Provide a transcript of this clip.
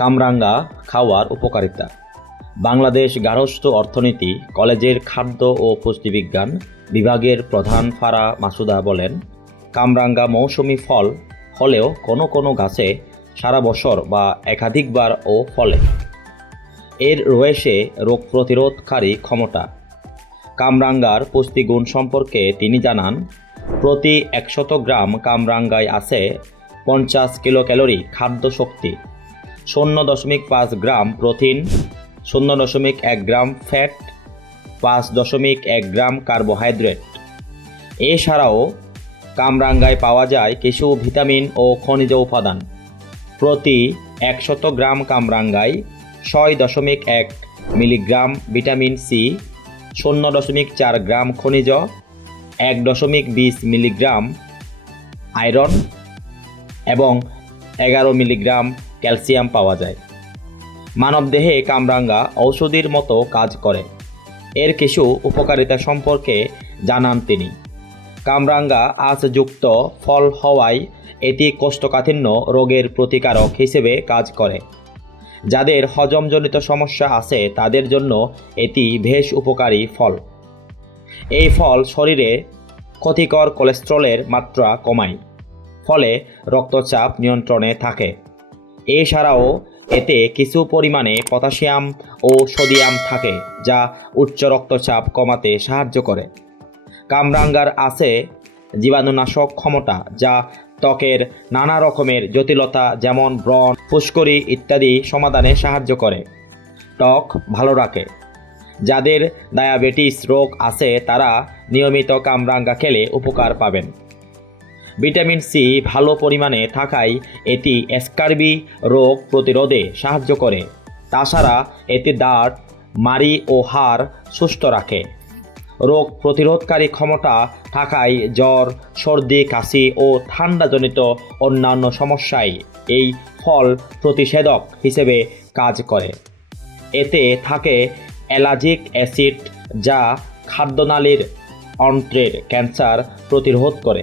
কামরাঙ্গা খাওয়ার উপকারিতা। বাংলাদেশ গার্হস্থ্য অর্থনীতি কলেজের খাদ্য ও পুষ্টিবিজ্ঞান বিভাগের প্রধান ফারা মাসুদা বলেন, কামরাঙ্গা মৌসুমি ফল হলেও কোনো কোনো গাছে সারা বছর বা একাধিকবার ও ফলে। এর রয়েছে রোগ প্রতিরোধকারী ক্ষমতা। কামরাঙ্গার পুষ্টিগুণ সম্পর্কে তিনি জানান, প্রতি 100 গ্রাম কামরাঙ্গায় আছে 50 কিলোক্যালোরি খাদ্য শক্তি, 0.5 গ্রাম প্রোটিন, 0.1 গ্রাম ফ্যাট, 5.1 গ্রাম কার্বোহাইড্রেট। এছাড়াও কামরাঙ্গায় পাওয়া যায় কিছু ভিটামিন ও খনিজ উপাদান। প্রতি 100 গ্রাম কামরাঙ্গায় 6.1 মিলিগ্রাম ভিটামিন সি, 0.4 গ্রাম খনিজ, 1.20 মিলিগ্রাম আয়রন এবং 11 মিলিগ্রাম ক্যালসিয়াম পাওয়া যায়। মানবদেহে কামরাঙ্গা ঔষধির মতো কাজ করে। এর কিছু উপকারিতা সম্পর্কে জানান তিনি। কামরাঙ্গা আঁশযুক্ত ফল হওয়ায় এটি কোষ্ঠকাঠিন্য রোগের প্রতিকারক হিসেবে কাজ করে। যাদের হজমজনিত সমস্যা আছে তাদের জন্য এটি বেশ উপকারী ফল। এই ফল শরীরে ক্ষতিকর কোলেস্টেরলের মাত্রা কমায়, ফলে রক্তচাপ নিয়ন্ত্রণে থাকে। এছাড়াও এতে কিছু পরিমাণে পটাশিয়াম ও সোডিয়াম থাকে, যা উচ্চ রক্তচাপ কমাতে সাহায্য করে। কামরাঙ্গার আছে জীবাণুনাশক ক্ষমতা, যা ত্বকের নানা রকমের জটিলতা যেমন ব্রণ, ফুসকুড়ি ইত্যাদি সমাধানে সাহায্য করে, ত্বক ভালো রাখে। যাদের ডায়াবেটিস রোগ আছে তারা নিয়মিত কামরাঙ্গা খেলে উপকার পাবেন। ভিটামিন সি ভালো পরিমাণে থাকায় এটি স্কার্বি রোগ প্রতিরোধে সাহায্য করে। তাছাড়া এটি দাঁত, মাড়ি ও হাড় সুস্থ রাখে। রোগ প্রতিরোধকারী ক্ষমতা থাকায় জ্বর, সর্দি, কাশি ও ঠান্ডাজনিত অন্যান্য সমস্যায় এই ফল প্রতিষেধক হিসেবে কাজ করে। এতে থাকে অ্যালাজিক অ্যাসিড, যা খাদ্যনালীর অন্ত্রের ক্যান্সার প্রতিরোধ করে।